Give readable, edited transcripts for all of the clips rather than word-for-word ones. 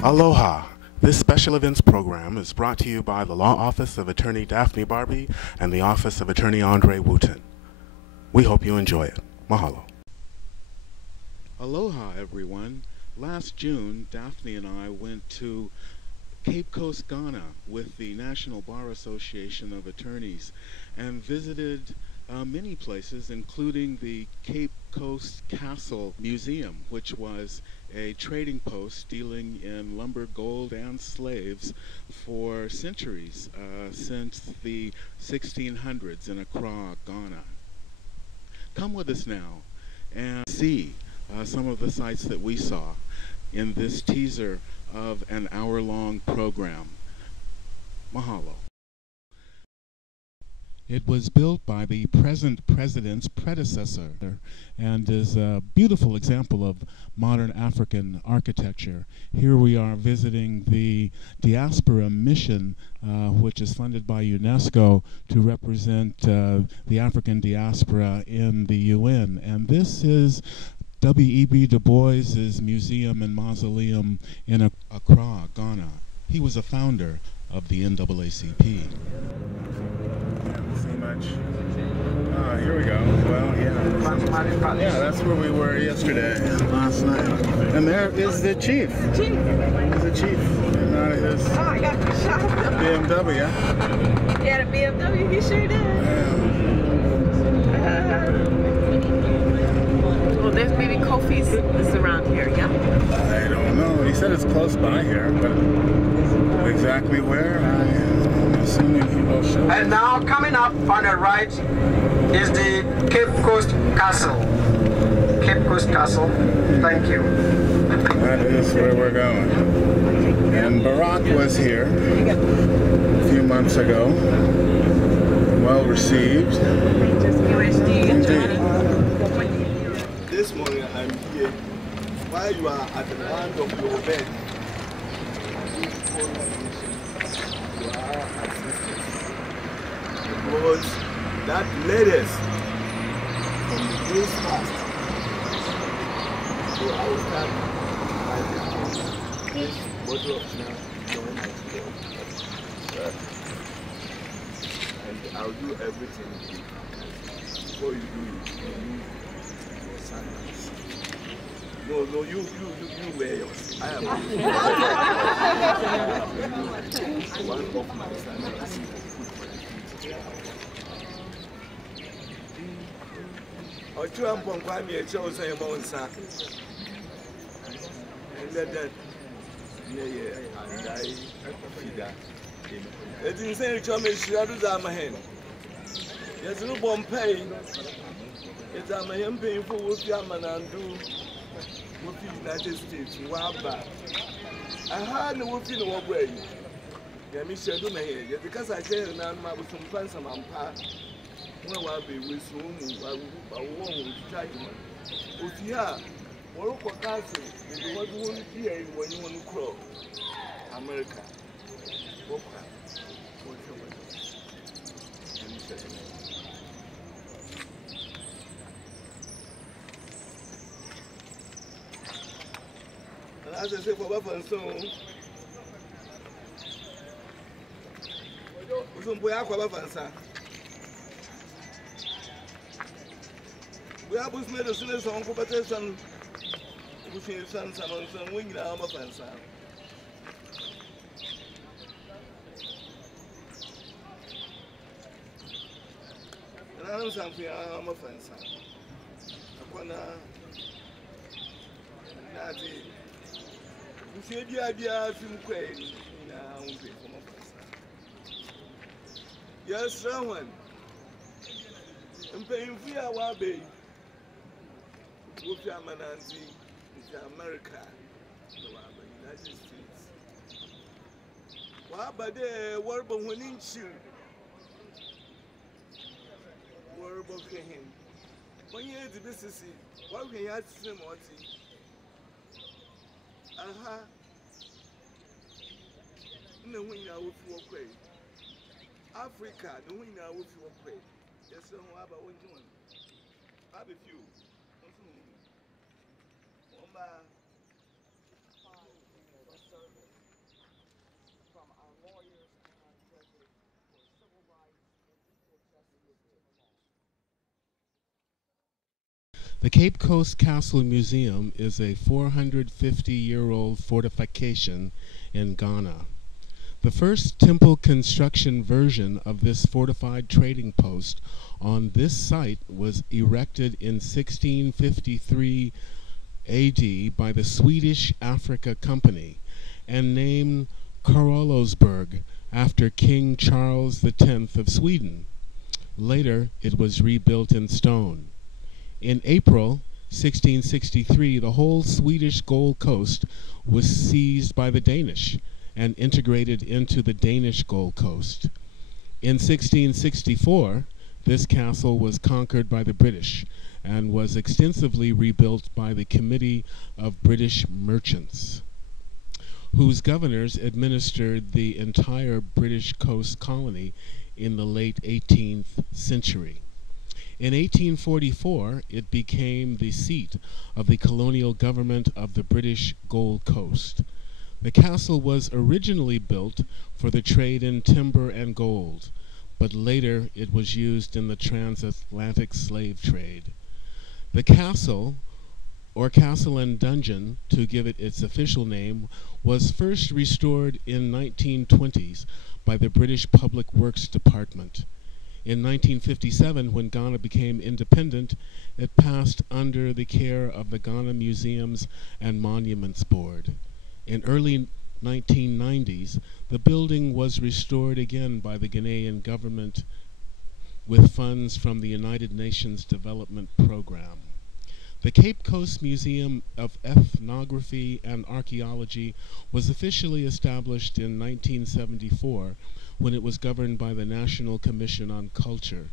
Aloha! This special events program is brought to you by the Law Office of Attorney Daphne Barbie and the Office of Attorney Andre Wooten. We hope you enjoy it. Mahalo. Aloha, everyone. Last June, Daphne and I went to Cape Coast, Ghana with the National Bar Association of Attorneys and visited many places, including the Cape Coast Castle Museum, which was a trading post dealing in lumber, gold, and slaves for centuries, since the 1600s in Accra, Ghana. Come with us now and see some of the sights that we saw in this teaser of an hour-long program. Mahalo. It was built by the present president's predecessor and is a beautiful example of modern African architecture. Here we are visiting the Diaspora Mission, which is funded by UNESCO to represent the African diaspora in the UN. And this is W.E.B. Du Bois's museum and mausoleum in Accra, Ghana. He was a founder of the NAACP. See much. Here we go. Well, yeah. Yeah, that's where we were yesterday, last night. And there is the chief. Chief. He's the chief. And out of his BMW. He had a BMW, he sure did. Well, there's maybe Kofi's is around here, yeah? I don't know. He said it's close by here, but exactly where, I'm assuming he will show. And now coming up on the right is the Cape Coast Castle. Cape Coast Castle. Thank you. That is where we're going. And Barack was here a few months ago. Well received. Indeed. This morning I'm here while you are at the end of your bed. You are assistants. Because that led us from the days past. So I will start by taking this bottle of China going my today. And I'll do everything before you do it. Sandals. No, you wear yours. I am one of my sandals. Or two and one quite me a chosen amount, sir. And let that, and I feed that. It didn't say you told me she had to my hand. There's no bomb pain. It's a man painful with Yaman and do with the United States. Wabba. I had no work in the way. Yamisha do my head because I tell you now, I was some fun some pa. When I be with whom I won't try to. With ya, or for castle, you want to hear when you want to crow. America. As I say for Buffalo, some boy aqua we have made a serious on competition with your sons and on some wing arm of answer. And I know something I'm a fence. If you idea from Queen, I won't pay for my person. Yes, someone. I'm paying for your baby. With your mananzi, with America, the United States. What about the world of winning shoe? World of him. When you had the business, what can you ask him what? Aha. No winner with your pay. Africa, no winner with your pay. Yes, so how about one doing? Have a few. One The Cape Coast Castle Museum is a 450-year-old fortification in Ghana. The first temple construction version of this fortified trading post on this site was erected in 1653 AD by the Swedish Africa Company and named Carolosburg after King Charles X of Sweden. Later, it was rebuilt in stone. In April 1663, the whole Swedish Gold Coast was seized by the Danish and integrated into the Danish Gold Coast. In 1664, this castle was conquered by the British and was extensively rebuilt by the Committee of British Merchants, whose governors administered the entire British coast colony in the late 18th century. In 1844, it became the seat of the colonial government of the British Gold Coast. The castle was originally built for the trade in timber and gold, but later it was used in the transatlantic slave trade. The castle, or castle and dungeon, to give it its official name, was first restored in 1920s by the British Public Works Department. In 1957, when Ghana became independent, it passed under the care of the Ghana Museums and Monuments Board. In early 1990s, the building was restored again by the Ghanaian government with funds from the United Nations Development Program. The Cape Coast Museum of Ethnography and Archaeology was officially established in 1974 when it was governed by the National Commission on Culture,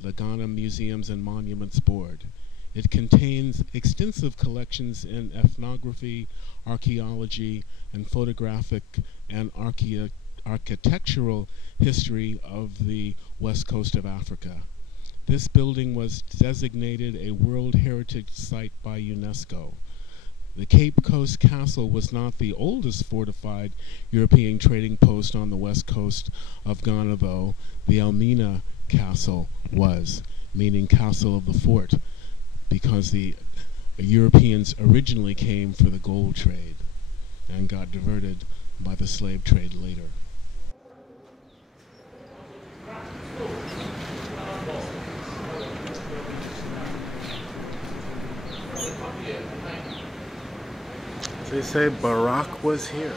the Ghana Museums and Monuments Board. It contains extensive collections in ethnography, archaeology, and photographic and architectural history of the west coast of Africa. This building was designated a World Heritage Site by UNESCO. The Cape Coast Castle was not the oldest fortified European trading post on the west coast of Ghana, though. The Elmina Castle was, meaning Castle of the Fort, because the Europeans originally came for the gold trade and got diverted by the slave trade later. They say Barak was here.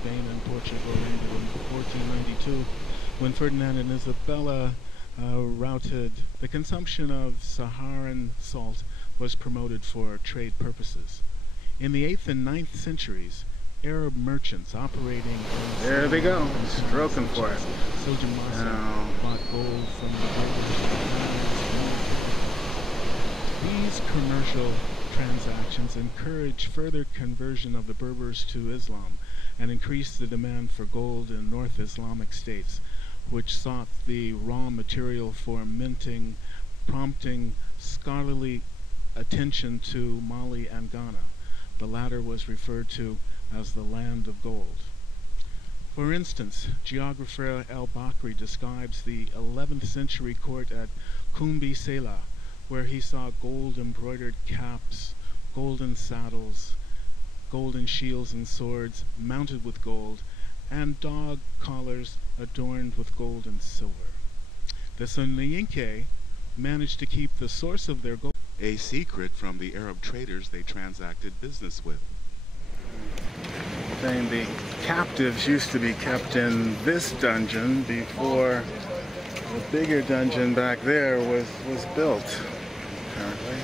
Spain and Portugal ended in 1492 when Ferdinand and Isabella routed. The consumption of Saharan salt was promoted for trade purposes. In the 8th and 9th centuries, Arab merchants operating there they go, stroking for it. Sojamasa bought gold from the Berbers. These commercial transactions encouraged further conversion of the Berbers to Islam and increased the demand for gold in North Islamic states, which sought the raw material for minting, prompting scholarly attention to Mali and Ghana. The latter was referred to as the land of gold. For instance, geographer El-Bakri describes the 11th century court at Kumbi Sela, where he saw gold-embroidered caps, golden saddles, golden shields and swords mounted with gold, and dog collars adorned with gold and silver. The Soninke managed to keep the source of their gold a secret from the Arab traders they transacted business with. Saying the captives used to be kept in this dungeon before the bigger dungeon back there was built, apparently.